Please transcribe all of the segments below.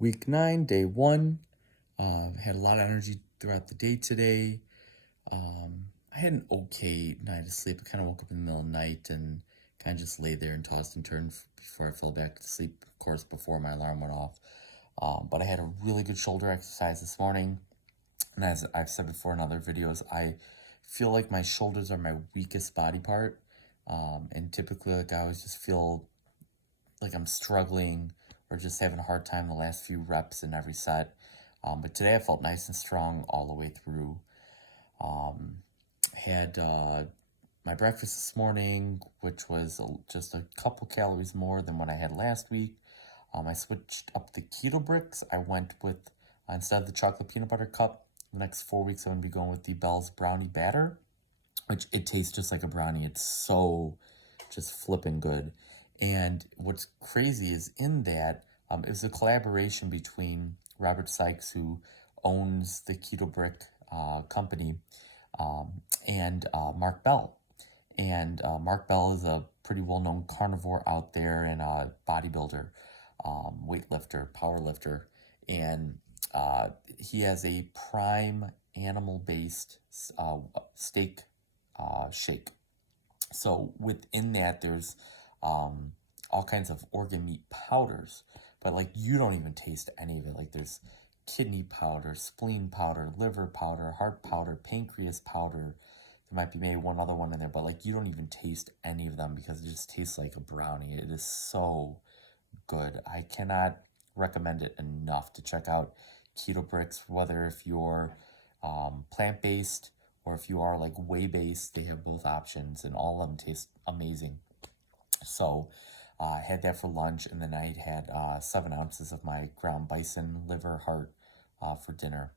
Week 9, day 1. Had a lot of energy throughout the day today. I had an okay night of sleep. I kind of woke up in the middle of the night and kind of just lay there and tossed and turned before I fell back to sleep, of course, before my alarm went off. But I had a really good shoulder exercise this morning. And as I've said before in other videos, I feel like my shoulders are my weakest body part. And typically, like, I always just feel like I'm struggling or just having a hard time the last few reps in every set. But today I felt nice and strong all the way through. Um, had my breakfast this morning, which was just a couple calories more than what I had last week. I switched up the keto bricks. I went with, instead of the chocolate peanut butter cup, the next 4 weeks I'm going to be going with the Bell's brownie batter, which it tastes just like a brownie. It's so just flipping good. And what's crazy is in that, it was a collaboration between Robert Sykes, who owns the Keto Brick company, and Mark Bell. And Mark Bell is a pretty well-known carnivore out there and a bodybuilder, weightlifter, power lifter. And he has a prime animal-based steak shake. So within that, there's all kinds of organ meat powders, but like you don't even taste any of it. Like there's kidney powder, spleen powder, liver powder, heart powder, pancreas powder. There might be maybe one other one in there, but like you don't even taste any of them because it just tastes like a brownie. It is so good. I cannot recommend it enough to check out Keto Bricks, whether if you're plant-based or if you are like whey-based. They have both options and all of them taste amazing. So I had that for lunch, and then I had 7 ounces of my ground bison liver heart for dinner.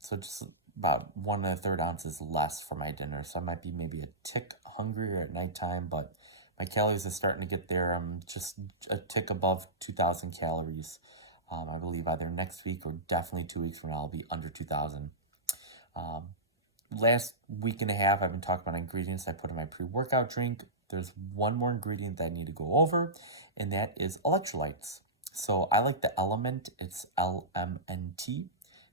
So just about 1 1/3 ounces less for my dinner. So I might be maybe a tick hungrier at nighttime, but my calories are starting to get there. I'm just a tick above 2,000 calories. I believe either next week or definitely 2 weeks from now I'll be under 2,000. Last week and a half, I've been talking about ingredients I put in my pre-workout drink. There's one more ingredient that I need to go over, and that is electrolytes. So I like the LMNT. It's LMNT.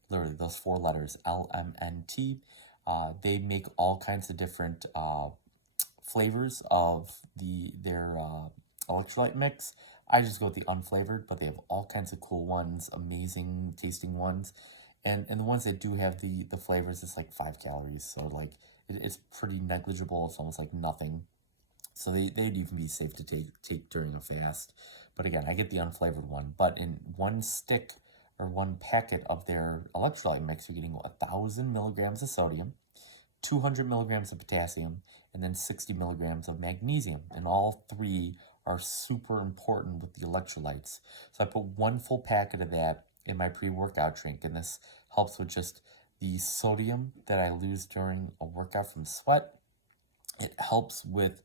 Literally, those 4 letters, LMNT. They make all kinds of different flavors of their electrolyte mix. I just go with the unflavored, but they have all kinds of cool ones, amazing tasting ones. And the ones that do have the flavors, it's like 5 calories. So like it's pretty negligible. It's almost like nothing. So they'd even be safe to take during a fast. But again, I get the unflavored one. But in one stick or one packet of their electrolyte mix, you're getting 1,000 milligrams of sodium, 200 milligrams of potassium, and then 60 milligrams of magnesium. And all 3 are super important with the electrolytes. So I put 1 full packet of that in my pre-workout drink, and this helps with just the sodium that I lose during a workout from sweat. It helps with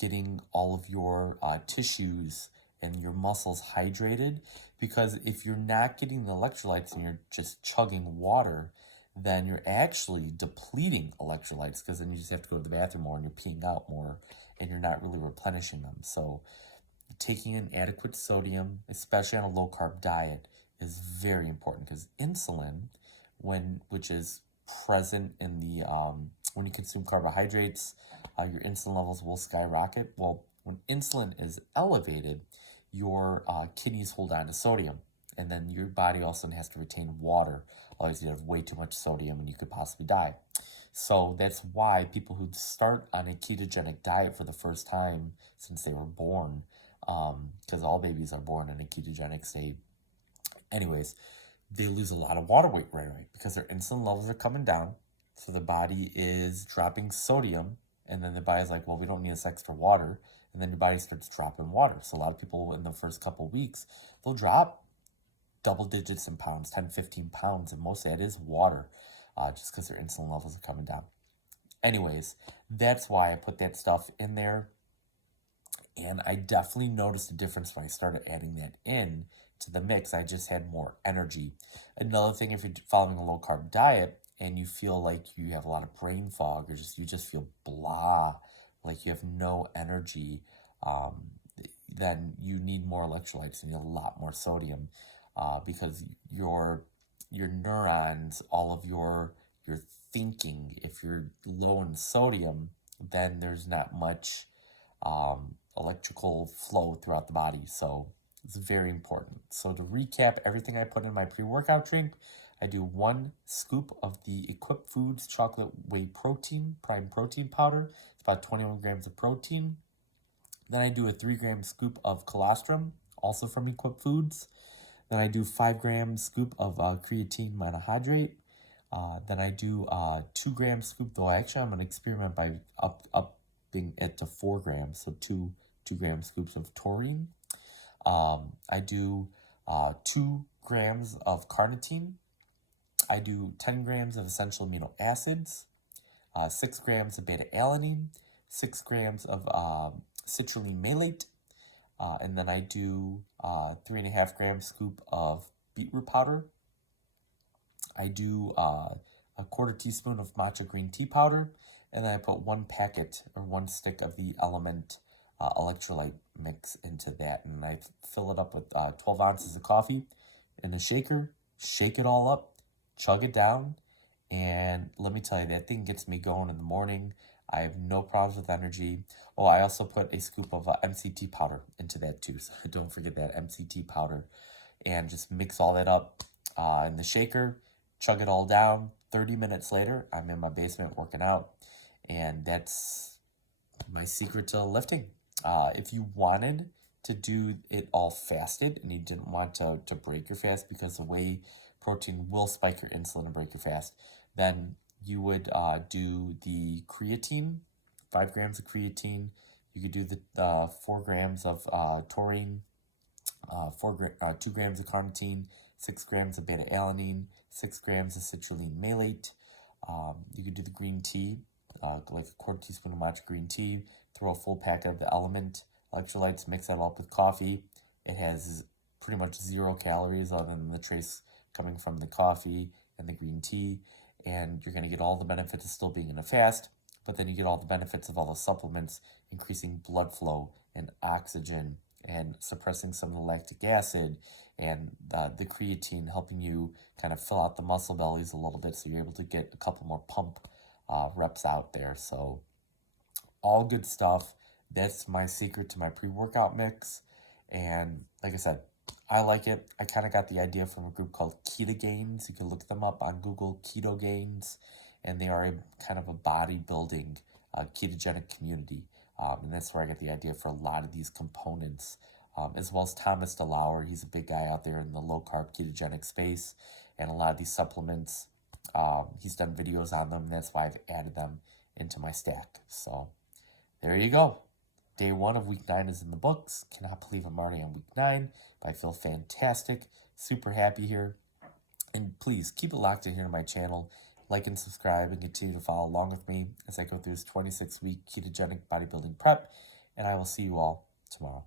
getting all of your tissues and your muscles hydrated, because if you're not getting the electrolytes and you're just chugging water, then you're actually depleting electrolytes, because then you just have to go to the bathroom more and you're peeing out more and you're not really replenishing them. So taking in adequate sodium, especially on a low carb diet, is very important, because insulin, which is present in the when you consume carbohydrates, your insulin levels will skyrocket. Well, when insulin is elevated, your kidneys hold on to sodium, and then your body also has to retain water. Otherwise, you have way too much sodium and you could possibly die. So that's why people who start on a ketogenic diet for the first time since they were born, because all babies are born in a ketogenic state, anyways, they lose a lot of water weight right away because their insulin levels are coming down. So the body is dropping sodium, and then the body's like, well, we don't need this extra water. And then your body starts dropping water. So a lot of people in the first couple of weeks, they'll drop double digits in pounds, 10, 15 pounds. And most of that is water, just because their insulin levels are coming down. Anyways, that's why I put that stuff in there. And I definitely noticed a difference when I started adding that in to the mix. I just had more energy. Another thing, if you're following a low carb diet and you feel like you have a lot of brain fog, or you just feel blah, like you have no energy, then you need more electrolytes. You need a lot more sodium because your neurons, all of your thinking, if you're low in sodium, then there's not much electrical flow throughout the body. So it's very important. So to recap everything I put in my pre-workout drink, I do 1 scoop of the Equip Foods chocolate whey protein, prime protein powder. It's about 21 grams of protein. Then I do a 3-gram scoop of colostrum, also from Equip Foods. Then I do 5-gram scoop of creatine monohydrate. Then I do 2-gram scoop, though actually I'm going to experiment by upping it to 4 grams, so 2-gram scoops of taurine. I do 2 grams of carnitine. I do 10 grams of essential amino acids, 6 grams of beta-alanine, 6 grams of citrulline malate, and then I do 3.5 gram scoop of beetroot powder. I do a 1/4 teaspoon of matcha green tea powder, and then I put 1 packet or 1 stick of the LMNT electrolyte mix into that, and I fill it up with 12 ounces of coffee in a shaker, shake it all up, chug it down, and let me tell you, that thing gets me going in the morning. I have no problems with energy. Oh, I also put a scoop of MCT powder into that too, so don't forget that MCT powder, and just mix all that up in the shaker, chug it all down. 30 minutes later, I'm in my basement working out, and that's my secret to lifting. If you wanted to do it all fasted and you didn't want to break your fast, because the whey protein will spike your insulin and break your fast, then you would do the creatine, 5 grams of creatine. You could do the 4 grams of taurine, 2 grams of carnitine, 6 grams of beta-alanine, 6 grams of citrulline malate. You could do the green tea, like a 1/4 teaspoon of matcha green tea. Throw a full packet of the LMNT electrolytes, mix that up with coffee. It has pretty much 0 calories other than the trace coming from the coffee and the green tea. And you're going to get all the benefits of still being in a fast, but then you get all the benefits of all the supplements, increasing blood flow and oxygen and suppressing some of the lactic acid, and the creatine helping you kind of fill out the muscle bellies a little bit, so you're able to get a couple more pump reps out there. So all good stuff. That's my secret to my pre-workout mix. And like I said, I like it. I kind of got the idea from a group called Keto Gains. You can look them up on Google, Keto Gains, and they are a kind of a bodybuilding ketogenic community. And that's where I got the idea for a lot of these components, as well as Thomas DeLauer. He's a big guy out there in the low-carb ketogenic space, and a lot of these supplements, he's done videos on them, and that's why I've added them into my stack. So there you go. Day 1 of week 9 is in the books. Cannot believe I'm already on week 9, but I feel fantastic. Super happy here. And please keep it locked in here to my channel. Like and subscribe and continue to follow along with me as I go through this 26-week ketogenic bodybuilding prep. And I will see you all tomorrow.